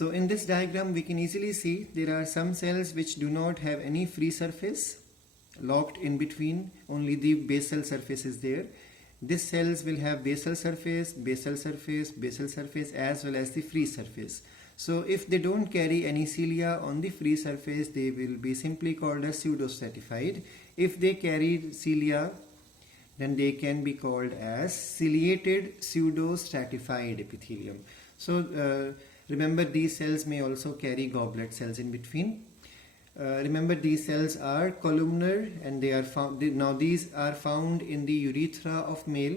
So in this diagram we can easily see there are some cells which do not have any free surface locked in between, only the basal surface is there. These cells will have basal surface, basal surface, basal surface as well as the free surface. So if they don't carry any cilia on the free surface, they will be simply called as pseudostratified. If they carry cilia, then they can be called as ciliated pseudostratified epithelium. So remember, these cells may also carry goblet cells in between. Remember, these cells are columnar and they are found, now these are found in the urethra of male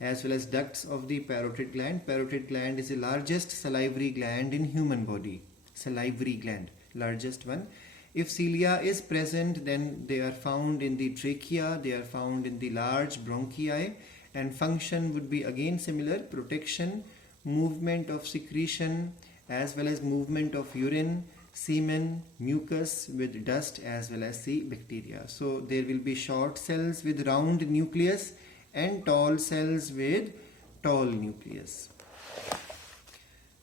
as well as ducts of the parotid gland. Parotid gland is the largest salivary gland in human body. Salivary gland, largest one. If cilia is present, then they are found in the trachea, they are found in the large bronchi, and function would be again similar: protection, movement of secretion as well as movement of urine, semen, mucus with dust as well as the bacteria. So there will be short cells with round nucleus and tall cells with tall nucleus.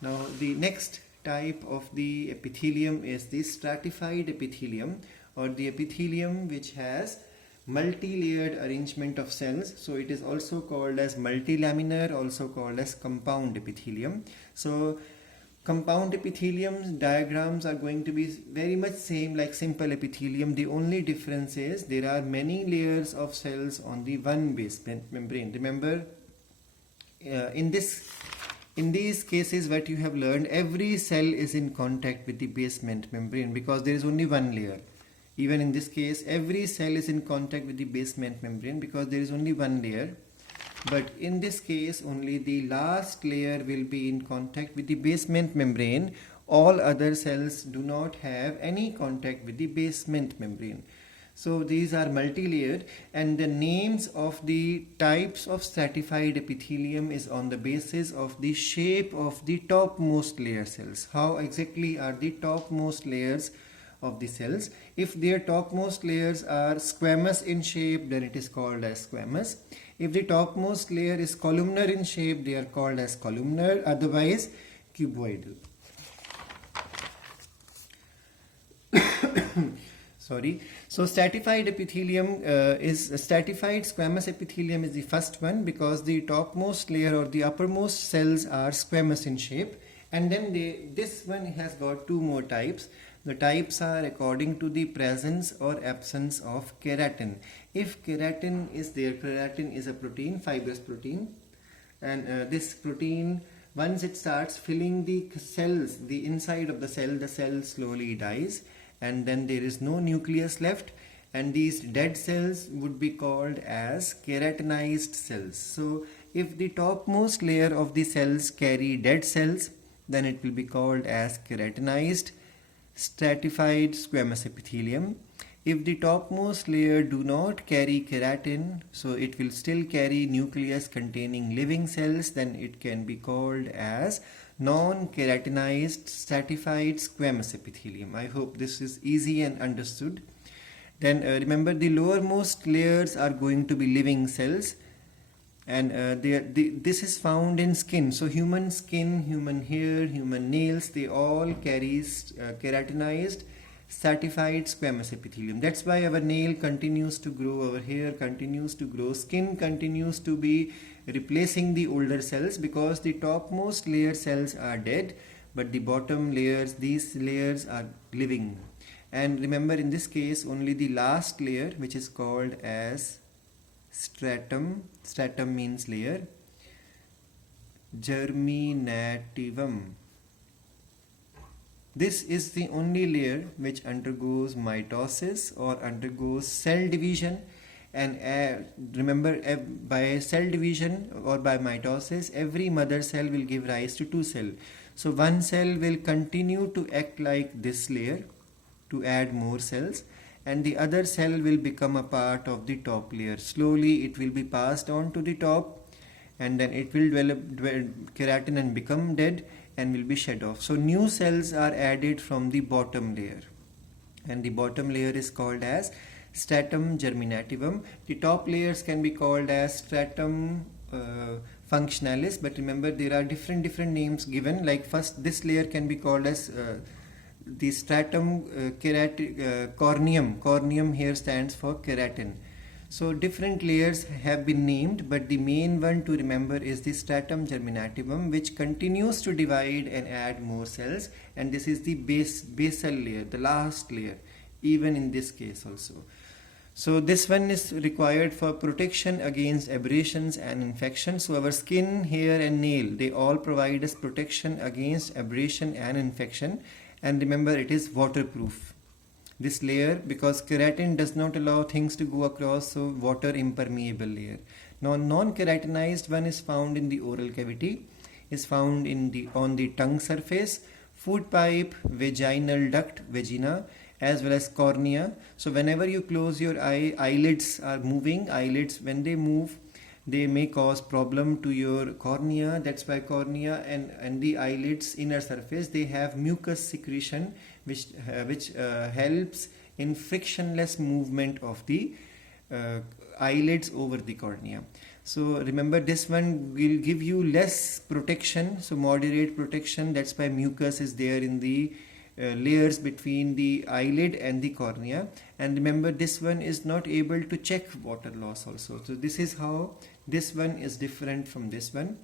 Now the next type of the epithelium is the stratified epithelium, or the epithelium which has multi-layered arrangement of cells. So it is also called as multilaminar, also called as compound epithelium. So compound epithelium diagrams are going to be very much same like simple epithelium. The only difference is there are many layers of cells on the one basement membrane. Remember, in these cases what you have learned, every cell is in contact with the basement membrane because there is only one layer. Even in this case, every cell is in contact with the basement membrane because there is only one layer. But in this case, only the last layer will be in contact with the basement membrane. All other cells do not have any contact with the basement membrane. So these are multi-layered, and the names of the types of stratified epithelium is on the basis of the shape of the topmost layer cells. How exactly are the topmost layers of the cells? If their topmost layers are squamous in shape, then it is called as squamous. If the topmost layer is columnar in shape, they are called as columnar, otherwise cuboidal. Sorry. So stratified epithelium stratified squamous epithelium is the first one because the topmost layer or the uppermost cells are squamous in shape, and then this one has got two more types. The types are according to the presence or absence of keratin. If keratin is there, keratin is a protein, fibrous protein, and this protein, once it starts filling the cells, the inside of the cell slowly dies, and then there is no nucleus left, and these dead cells would be called as keratinized cells. So if the topmost layer of the cells carry dead cells, then it will be called as keratinized stratified squamous epithelium. If the topmost layer do not carry keratin, so it will still carry nucleus containing living cells, then it can be called as non-keratinized stratified squamous epithelium. I hope this is easy and understood. Then remember, the lowermost layers are going to be living cells, and this is found in skin. So human skin, human hair, human nails, they all carry keratinized stratified squamous epithelium. That's why our nail continues to grow, our hair continues to grow, skin continues to be replacing the older cells because the topmost layer cells are dead, but the bottom layers, these layers are living. And remember, in this case only the last layer, which is called as stratum means layer, germinativum. This is the only layer which undergoes mitosis or undergoes cell division, and remember, by cell division or by mitosis, every mother cell will give rise to two cells. So one cell will continue to act like this layer to add more cells, and the other cell will become a part of the top layer. Slowly it will be passed on to the top, and then it will develop keratin and become dead and will be shed off. So new cells are added from the bottom layer, and the bottom layer is called as stratum germinativum. The top layers can be called as stratum functionalis, but remember there are different names given. Like first, this layer can be called as the stratum corneum. Corneum here stands for keratin. So different layers have been named, but the main one to remember is the stratum germinativum, which continues to divide and add more cells, and this is the basal layer, the last layer, even in this case also. So this one is required for protection against abrasions and infection. So our skin, hair and nail, they all provide us protection against abrasion and infection. And remember, it is waterproof. This layer, because keratin does not allow things to go across, so water impermeable layer. Now non-keratinized one is found in the oral cavity, is found on the tongue surface, food pipe, vaginal duct, vagina, as well as cornea. So whenever you close your eye, eyelids are moving. Eyelids, when they move, they may cause problem to your cornea. That's why cornea and the eyelids inner surface, they have mucus secretion which helps in frictionless movement of the eyelids over the cornea. So remember, this one will give you less protection, so moderate protection. That's why mucus is there in the layers between the eyelid and the cornea. And remember, this one is not able to check water loss also. So this is how this one is different from this one.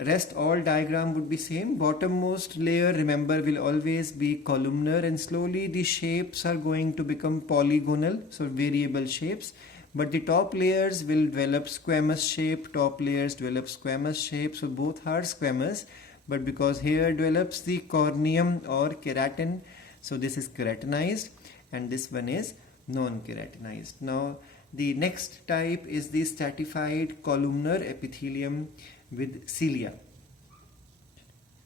Rest all diagram would be same. Bottommost layer, remember, will always be columnar, and slowly the shapes are going to become polygonal, so variable shapes. But the top layers will develop squamous shape, top layers develop squamous shape, so both are squamous. But because here develops the corneum or keratin, so this is keratinized, and this one is non-keratinized. Now the next type is the stratified columnar epithelium with cilia.